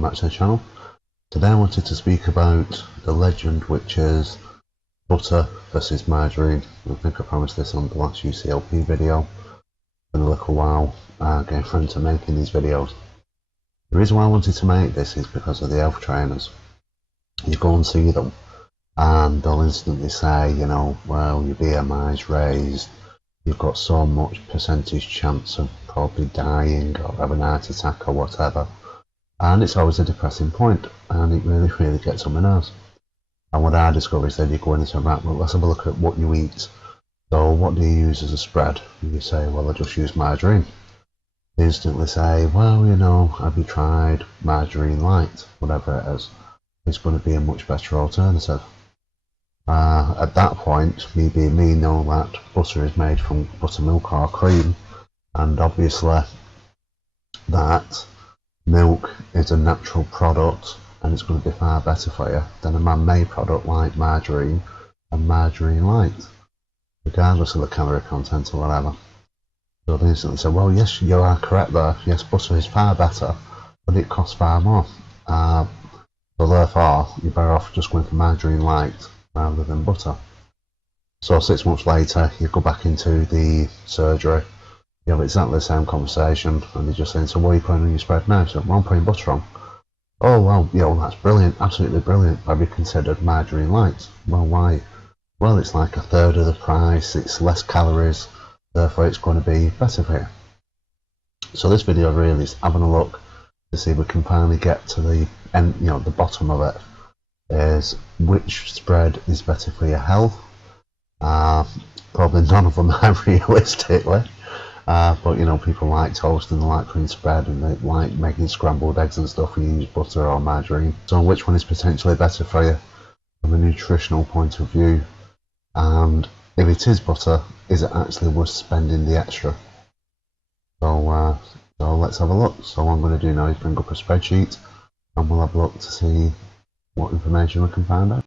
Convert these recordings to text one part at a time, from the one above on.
welcome back to the channel. Today I wanted to speak about the legend, which is butter versus margarine. I think I promised this on the last UCLP video. It's been a little while getting friends to making these videos. The reason why I wanted to make this is because of the health trainers. You go and see them and they'll instantly say, you know, well, your BMI is raised, you've got so much percentage chance of probably dying or having a heart attack or whatever. And it's always a depressing point, and it really gets on my nerves. And what I discover is then you go in and say, right, well, let's have a look at what you eat. So what do you use as a spread? And you say, well, I just use margarine. They instantly say, well, you know, have you tried margarine light, whatever it is? It's going to be a much better alternative. At that point, me being me, know that butter is made from buttermilk or cream, and obviously that milk is a natural product and it's going to be far better for you than a man-made product like margarine and margarine light, regardless of the calorie content or whatever. So they instantly say, well, yes, you are correct there. Yes, butter is far better, but it costs far more. So therefore, you're better off just going for margarine light rather than butter. So 6 months later, you go back into the surgery, you have exactly the same conversation, and they're just saying, so what are you putting on your spread now? So, well, I'm putting butter on. Oh, well, you know, that's brilliant, absolutely brilliant. Have you considered margarine light? Well, why? Well, it's like a third of the price, it's less calories, therefore it's going to be better for you. So this video really is having a look to see if we can finally get to the end, you know, the bottom of it, is which spread is better for your health. Probably none of them are realistically. But you know, people like toast and they like cream spread and they like making scrambled eggs and stuff and you use butter or margarine. So which one is potentially better for you from a nutritional point of view? And if it is butter, is it actually worth spending the extra? So let's have a look. So what I'm going to do now is bring up a spreadsheet and we'll have a look to see what information we can find out.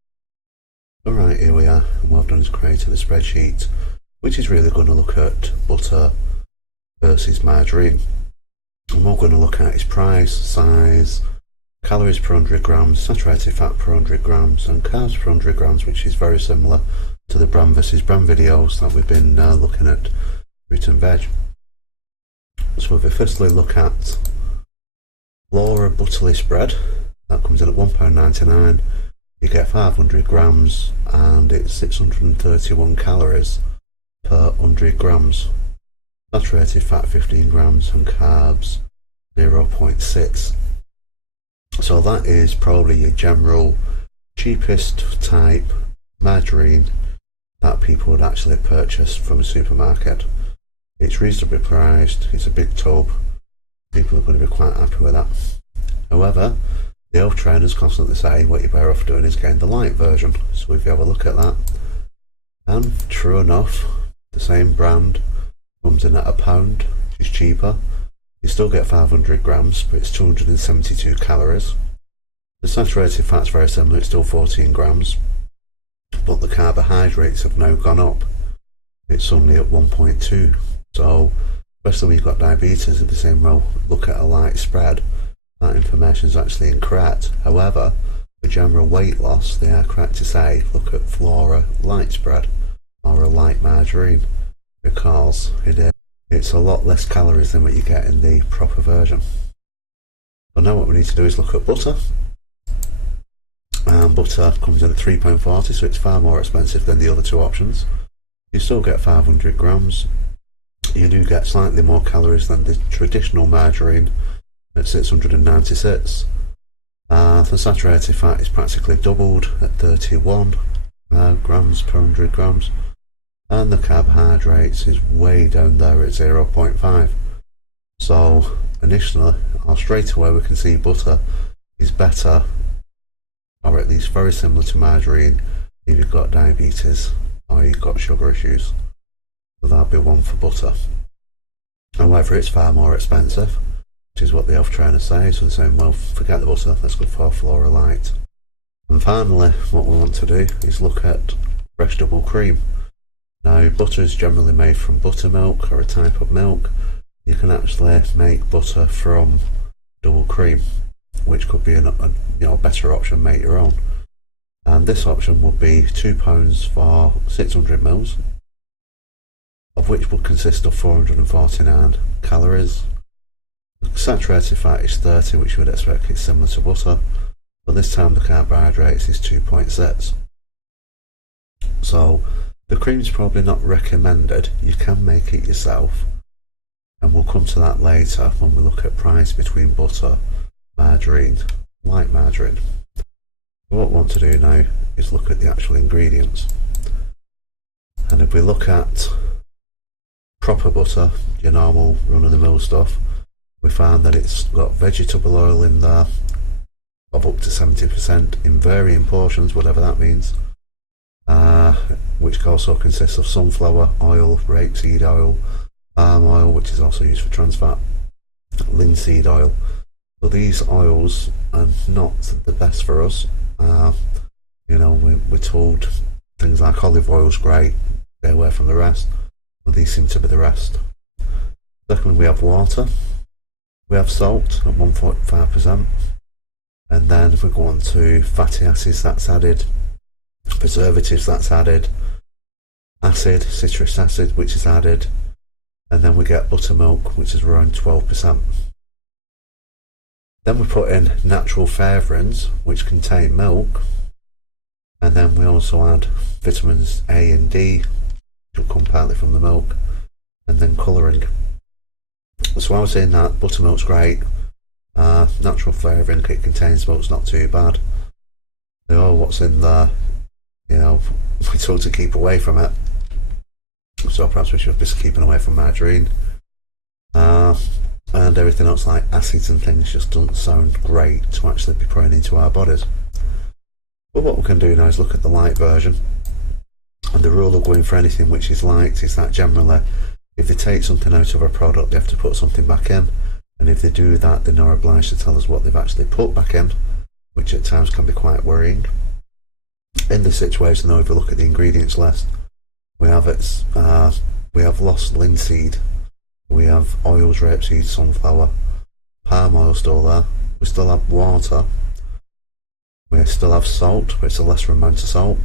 Alright, here we are. What I've done is created a spreadsheet which is really going to look at butter versus margarine. And what we're going to look at is price, size, calories per 100 grams, saturated fat per 100 grams and carbs per 100 grams, which is very similar to the brand versus brand videos that we've been looking at fruit and veg. So if we firstly look at Flora Butterly Spread, that comes in at £1.99. You get 500 grams and it's 631 calories per 100 grams. Saturated fat 15 grams and carbs 0.6. So that is probably your general cheapest type margarine that people would actually purchase from a supermarket. It's reasonably priced, it's a big tub, people are going to be quite happy with that. However, the health trainers constantly say what you're better off doing is getting the light version. So if you have a look at that, and true enough, the same brand comes in at £1, which is cheaper. You still get 500 grams, but it's 272 calories. The saturated fat's very similar, it's still 14 grams, but the carbohydrates have now gone up. It's only at 1.2. So, especially when you've got diabetes, if they're saying, well, look at a light spread, that information is actually incorrect. However, for general weight loss, they are correct to say, look at Flora light spread or a light margarine, because it's a lot less calories than what you get in the proper version. So now what we need to do is look at butter. And butter comes in at £3.40, so it's far more expensive than the other two options. You still get 500 grams. You do get slightly more calories than the traditional margarine at 696. The saturated fat is practically doubled at 31 grams per 100 grams. And the carbohydrates is way down there at 0.5. So initially, or straight away, we can see butter is better, or at least very similar to margarine if you've got diabetes or you've got sugar issues. So that'd be one for butter. However, it's far more expensive, which is what the health trainer says. So they're saying, well, forget the butter, let's go for Flora Light. And finally, what we want to do is look at fresh double cream. Now, butter is generally made from buttermilk or a type of milk. You can actually make butter from double cream. which could be a better option, make your own. And this option would be £2 for 600 mils, of which would consist of 449 calories. Saturated fat is 30, which you would expect is similar to butter, but this time the carbohydrates is 2.6. So the cream's probably not recommended. You can make it yourself, and we'll come to that later when we look at price between butter, margarine, light margarine. What we want to do now is look at the actual ingredients. And if we look at proper butter, your normal run-of-the-mill stuff, we find that it's got vegetable oil in there of up to 70% in varying portions, whatever that means, which also consists of sunflower oil, rapeseed oil, palm oil, which is also used for trans fat, linseed oil. So these oils are not the best for us. We're told things like olive oil is great, stay away from the rest, but these seem to be the rest. Secondly, we have water, we have salt at 1.5%, and then if we go on to fatty acids, that's added, preservatives, that's added, acid, citrus acid, which is added, and then we get buttermilk, which is around 12%. Then we put in natural favourings, which contain milk, and then we also add vitamins A and D, which will come partly from the milk, and then colouring. So I was saying that buttermilk's great, natural flavouring, it contains milk's not too bad. What's in there, we're told to keep away from it, so perhaps we should be keeping away from margarine. And everything else like acids and things just doesn't sound great to actually be putting into our bodies. But what we can do now is look at the light version. And the rule of going for anything which is light is that generally, if they take something out of a product, they have to put something back in. And if they do that, they're not obliged to tell us what they've actually put back in, which at times can be quite worrying. In this situation though, if we look at the ingredients list, we have lost linseed, we have oils, rapeseed, sunflower, palm oil still there, we still have water, we still have salt, but it's a lesser amount of salt,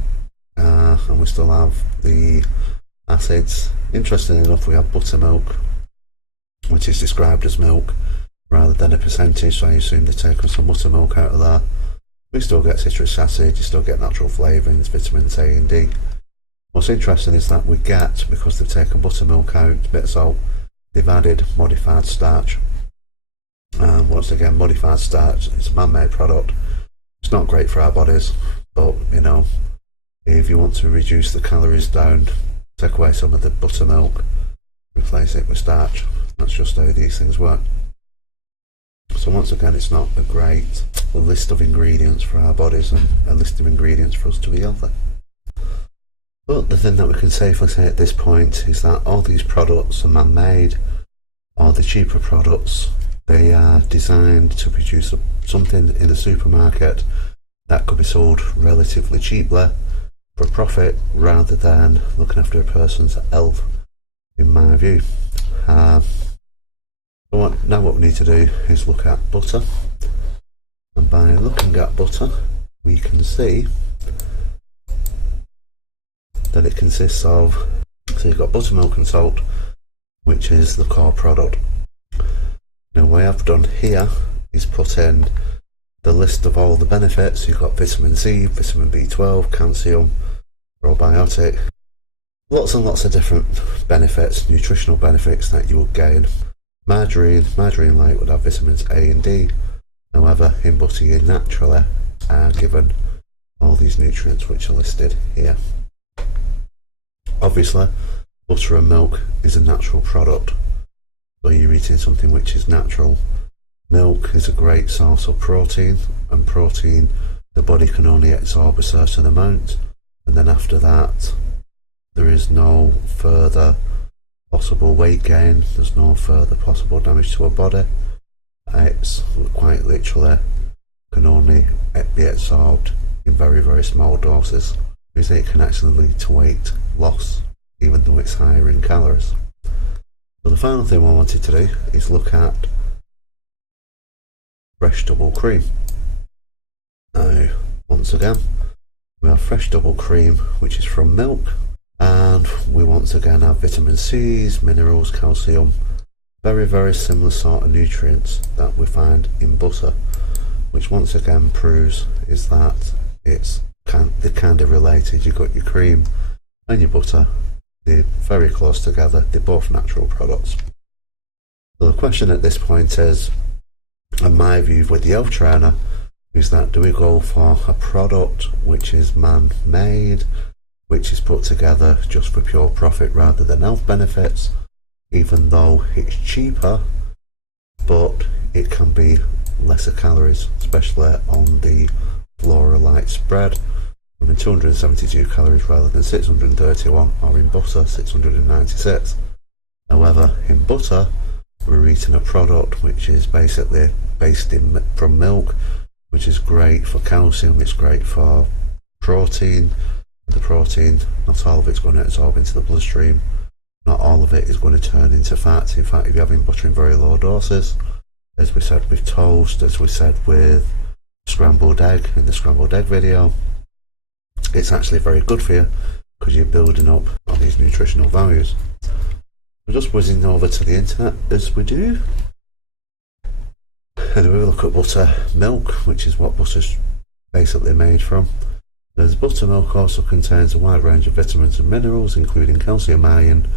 and we still have the acids. Interestingly enough, we have buttermilk, which is described as milk rather than a percentage, so I assume they've taken some buttermilk out of there. We still get citrus acid, you still get natural flavourings, vitamins A and D. What's interesting is that we get, because they've taken buttermilk out, a bit of salt, they've added modified starch. Once again, modified starch is a man-made product. It's not great for our bodies, but if you want to reduce the calories down, take away some of the buttermilk, replace it with starch. That's just how these things work. So once again, it's not a great list of ingredients for our bodies and a list of ingredients for us to be healthy. But the thing that we can safely say at this point is that all these products are man-made, or the cheaper products, they are designed to produce something in a supermarket that could be sold relatively cheaply for profit, rather than looking after a person's health, in my view. Now what we need to do is look at butter, and by looking at butter we can see that it consists of, so you've got buttermilk and salt, which is the core product. Now what I've done here is put in the list of all the benefits. You've got vitamin C, vitamin B12, calcium, probiotic, lots and lots of different benefits, nutritional benefits that you will gain. Margarine light would have vitamins A and D. However, in butter you naturally are given all these nutrients which are listed here. Obviously, butter and milk is a natural product, so you're eating something which is natural. Milk is a great source of protein, and protein the body can only absorb a certain amount, and then after that there is no further possible weight gain, there's no further possible damage to a body. It's quite literally can only be absorbed in very, very small doses, because it can actually lead to weight loss even though it's higher in calories. So the final thing I wanted to do is look at fresh double cream. Now, once again, we have fresh double cream, which is from milk, and we once again have vitamin C's, minerals, calcium, very, very similar sort of nutrients that we find in butter, which once again proves is that they're kind of related. You've got your cream and your butter, they're very close together, they're both natural products. So the question at this point is, in my view with the health trainer, is that do we go for a product which is man-made, which is put together just for pure profit rather than health benefits, even though it's cheaper, but it can be lesser calories, especially on the Flora Light spread, having 272 calories rather than 631, or in butter 696. However, in butter we're eating a product which is basically based from milk, which is great for calcium, it's great for protein. The protein, not all of it's going to absorb into the bloodstream, not all of it is going to turn into fat. In fact, if you're having butter in very low doses, as we said with toast, as we said with scrambled egg in the scrambled egg video, it's actually very good for you because you're building up on these nutritional values. We're just whizzing over to the internet as we do, and we look at buttermilk, which is what butter's basically made from. As buttermilk also contains a wide range of vitamins and minerals, including calcium, iron,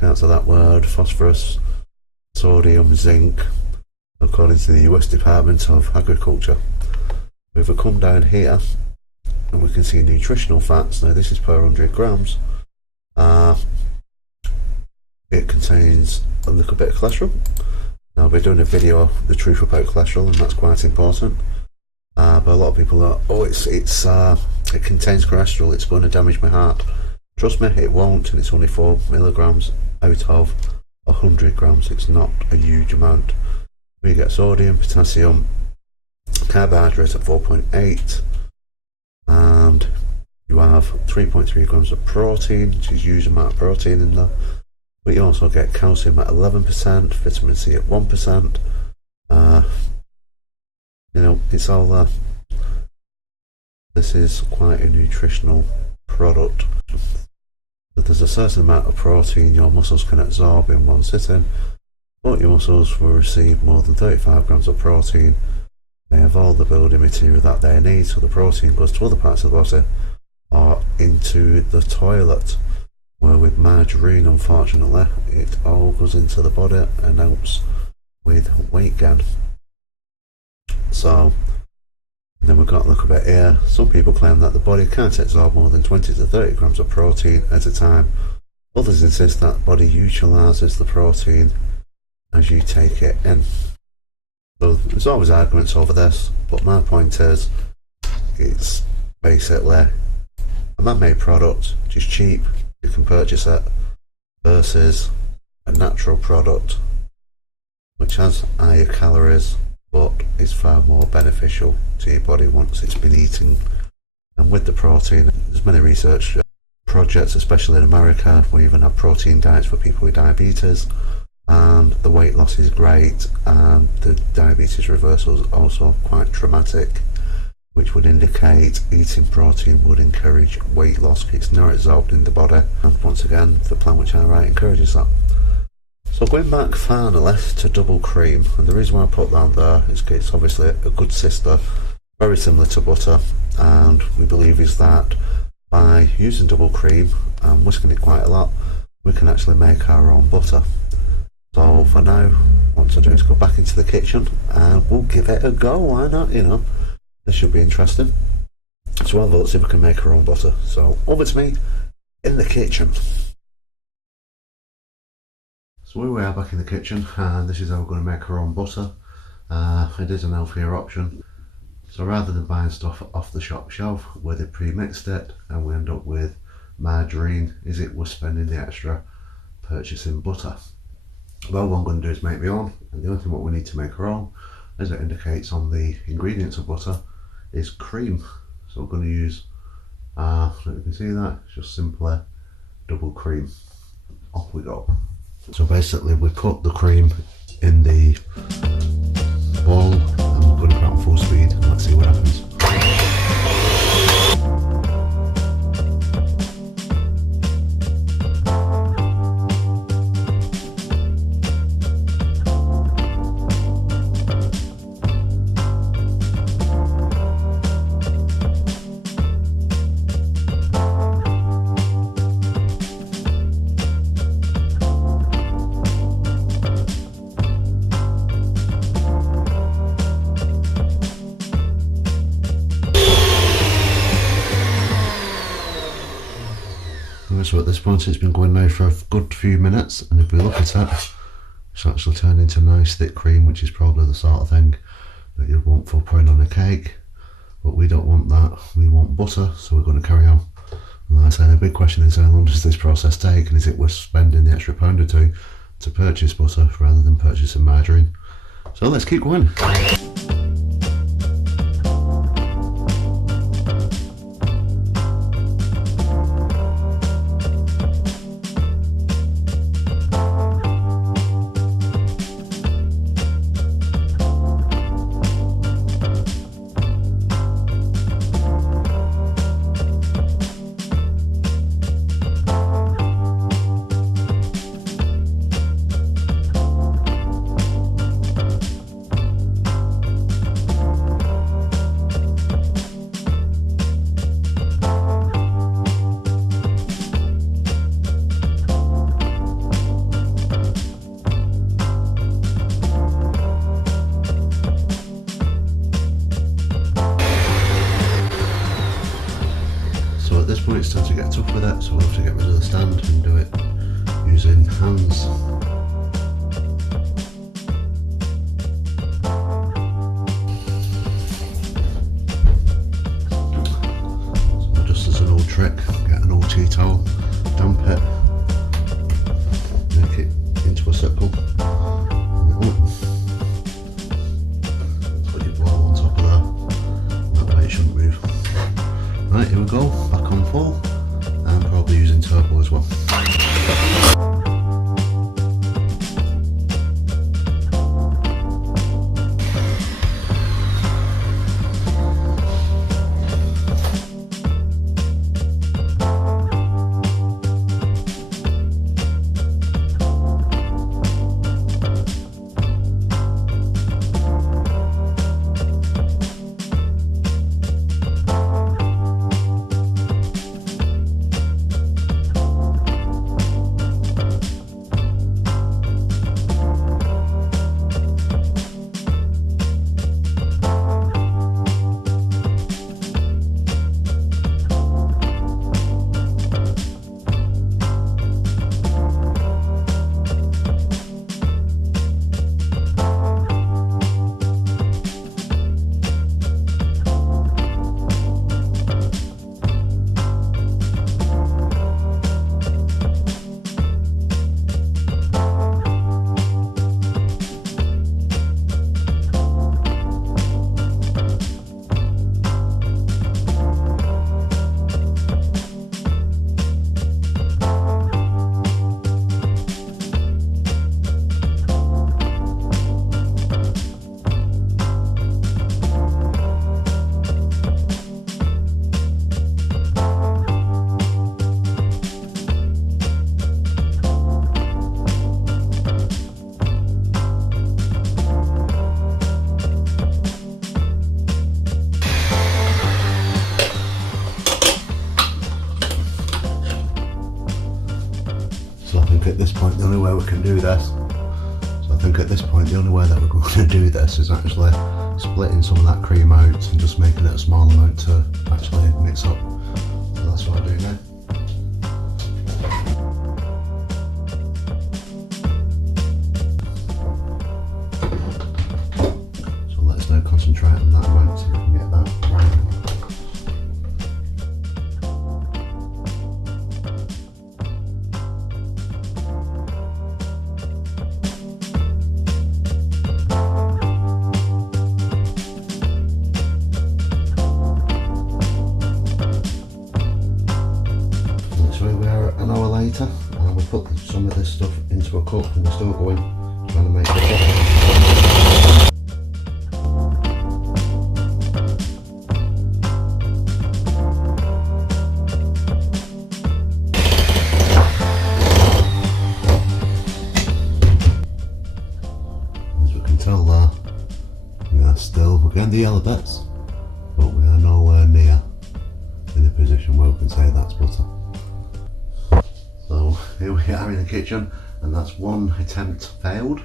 can't say that word, phosphorus, sodium, zinc, according to the US Department of Agriculture. If we come down here and we can see nutritional fats, now this is per 100 grams, it contains a little bit of cholesterol. Now I'll be doing a video, the truth about cholesterol, and that's quite important. But a lot of people are, oh, it contains cholesterol, it's going to damage my heart. Trust me, it won't, and it's only 4 milligrams out of 100 grams. It's not a huge amount. We get sodium, potassium, carbohydrates at 4.8, and you have 3.3 grams of protein, which is a huge amount of protein in there. But you also get calcium at 11%, vitamin C at 1%. You know, it's all there. This is quite a nutritional product. There's a certain amount of protein your muscles can absorb in one sitting, but your muscles will receive more than 35 grams of protein. They have all the building material that they need, so the protein goes to other parts of the body or into the toilet, where with margarine, unfortunately, it all goes into the body and helps with weight gain. So then we've got a little bit here. Some people claim that the body can't absorb more than 20 to 30 grams of protein at a time. Others insist that the body utilises the protein as you take it in. So there's always arguments over this, but my point is, it's basically a man-made product, just cheap, you can purchase it, versus a natural product which has higher calories but is far more beneficial to your body once it's been eaten. And with the protein, there's many research projects, especially in America, we even have protein diets for people with diabetes, and the weight loss is great, and the diabetes reversal is also quite dramatic, which would indicate eating protein would encourage weight loss. It's not absorbed in the body, and once again, the plan which I write encourages that. So going back finally to double cream, and the reason why I put that there is because it's obviously a good sister, very similar to butter, and we believe is that by using double cream and whisking it quite a lot, we can actually make our own butter. So for now, what to do is go back into the kitchen and we'll give it a go, why not, you know, this should be interesting. So we'll see if we can make our own butter. So over to me in the kitchen. So here we are back in the kitchen, and this is how we're going to make our own butter. It is an healthier option. So rather than buying stuff off the shop shelf where they pre-mixed it and we end up with margarine, is it worth spending the extra purchasing butter? Well, what I'm going to do is make my own, and the only thing what we need to make our own, as it indicates on the ingredients of butter, is cream. So we're going to use, so you can see that, it's just simply double cream. Off we go. So basically we put the cream in the bowl and we're going to made. Let's see what happens. So at this point it's been going now for a good few minutes, and if we look at it, it's actually turned into nice thick cream, which is probably the sort of thing that you'd want for putting on a cake. But we don't want that, we want butter, so we're going to carry on. And like I say, the big question is, how long does this process take, and is it worth spending the extra £1 or £2 to purchase butter rather than purchasing margarine? So let's keep going. So at this point it's time to get tough with it, so we'll have to get rid of the stand and do it using hands. So just as an old trick, get an old tea towel, damp it, make it into a circle, put your ball on top of that, that way it shouldn't move. Right, here we go, back on full, and probably using turbo as well. So I think at this point the only way we can do this, we're going to do this is actually splitting some of that cream out and just making it a small amount to actually mix up. So that's what I do now. So let's now concentrate on that amount so we can get that right. An hour later, and we put some of this stuff into a cup and we're still going, trying to make it up. getting the yellow bits, but we are nowhere near in a position where we can say that's butter. So here we are in the kitchen, and that's one attempt failed.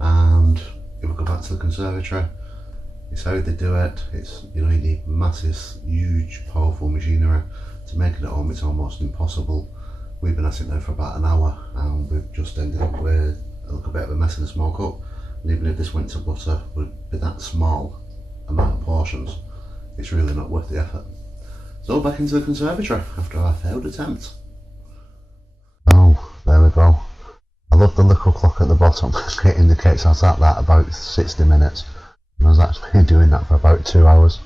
And if we go back to the conservatory, it's how they do it. It's, you know, you need massive, huge, powerful machinery to make it at home. It's almost impossible. We've been at it now for about an hour, and we've just ended up with a little bit of a mess in the smoke up. And even if this went to butter, would be that small amount of portions, it's really not worth the effort. So back into the conservatory after our failed attempt. Oh, there we go. I love the little clock at the bottom. It indicates I was at that about 60 minutes. And I was actually doing that for about 2 hours.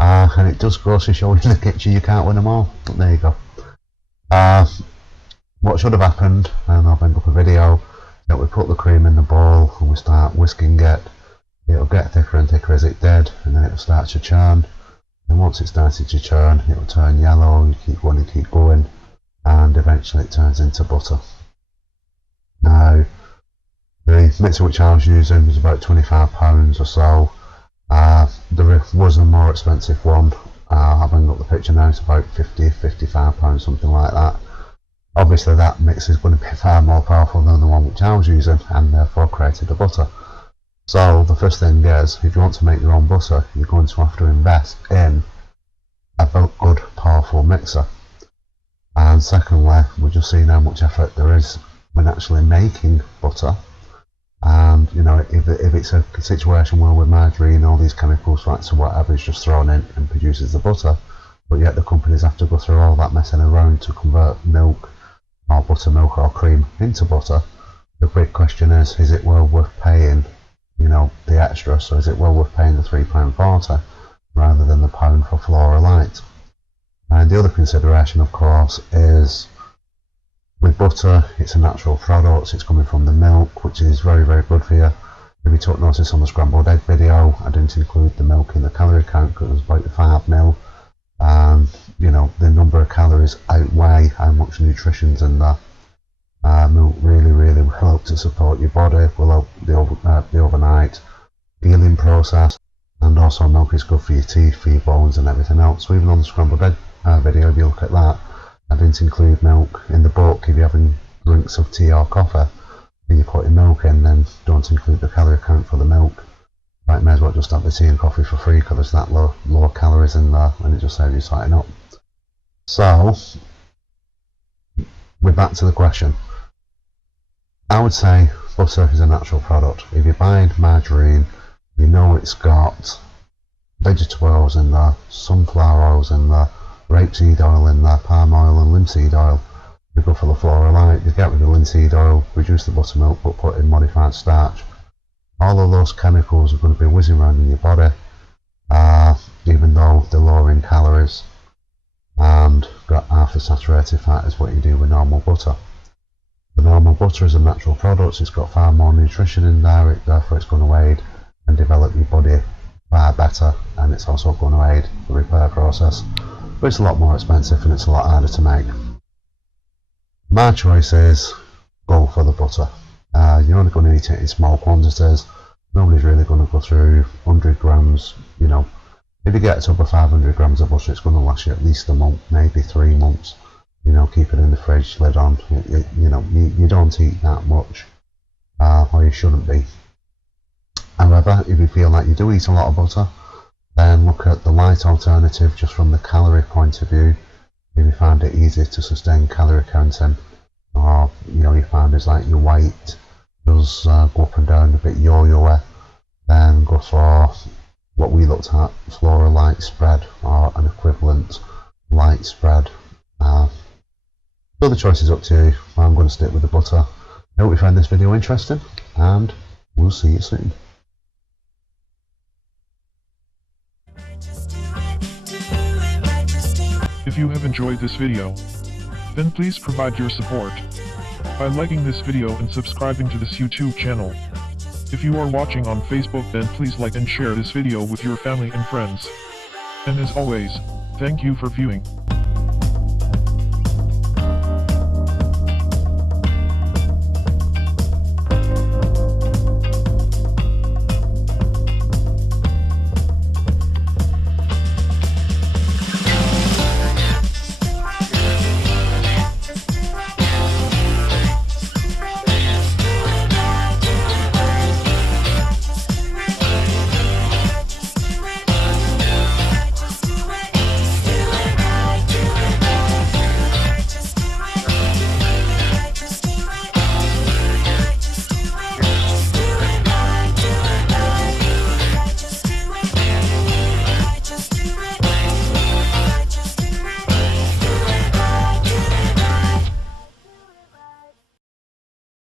And it does go to show in the kitchen you can't win them all. But there you go. What should have happened, and I'll bring up a video, that we put the cream in the bowl and we start whisking it. It'll get thicker and thicker as it did, and then it'll start to churn. And once it started to churn, it'll turn yellow. You keep going, and eventually it turns into butter. Now, the mixer which I was using was about £25 or so. There was a more expensive one. I'll bring up the picture now. It's about £50–55, something like that. Obviously that mixer is going to be far more powerful than the one which I was using, and therefore created the butter. So the first thing is, if you want to make your own butter, you're going to have to invest in a good, powerful mixer. And secondly, we're just seeing how much effort there is when actually making butter. And you know, if it's a situation where with margarine, all these chemicals, fats and whatever is just thrown in and produces the butter, but yet the companies have to go through all that messing around to convert milk or buttermilk or cream into butter. The big question is it well worth paying, you know, the extra? So is it well worth paying the £3.40 rather than the £1 for Flora Light? And the other consideration, of course, is with butter, it's a natural product. It's coming from the milk, which is very, very good for you. If you took notice on the scrambled egg video, I didn't include the milk in the calorie count because it was about 5 ml. And you know, the number of calories outweigh how much nutrition's in there. Milk really, really will help to support your body, will help the overnight healing process, and also milk is good for your teeth, for your bones and everything else. So even on the scrambled egg video, if you look at that, I didn't include milk in the book. If you're having drinks of tea or coffee and you're putting milk in, then don't include the calorie count for the milk. Right, may as well just have the tea and coffee for free because there's that low calories in there, and it just saves you signing up. So, we're back to the question. I would say butter is a natural product. If you're buying margarine, you know it's got vegetable oils in there, sunflower oils in there, rapeseed oil in there, palm oil and linseed oil. You go for the Flora Light, you get rid of linseed oil, reduce the buttermilk, but put in modified starch. All of those chemicals are going to be whizzing around in your body, even though they're lower in calories and got half the saturated fat as what you do with normal butter. The normal butter is a natural product. It's got far more nutrition in there, therefore it's going to aid and develop your body far better, and it's also going to aid the repair process. But it's a lot more expensive and it's a lot harder to make. My choice is go for the butter. You're only going to eat it in small quantities. Nobody's really going to go through 100 grams. You know, if you get a tub of 500 grams of butter, it's going to last you at least a month, maybe 3 months. You know, keep it in the fridge, lid on. You know, you don't eat that much, or you shouldn't be. However, if you feel like you do eat a lot of butter, then look at the light alternative just from the calorie point of view. If you find it easy to sustain calorie counting, or you know, you find it's like your weight does go up and down a bit yo-yo-y, then go for what we looked at, Flora Light spread or an equivalent light spread. So the choice is up to you. I'm going to stick with the butter. I hope you found this video interesting, and we'll see you soon. If you have enjoyed this video, then please provide your support by liking this video and subscribing to this YouTube channel. If you are watching on Facebook, then please like and share this video with your family and friends. And as always, thank you for viewing.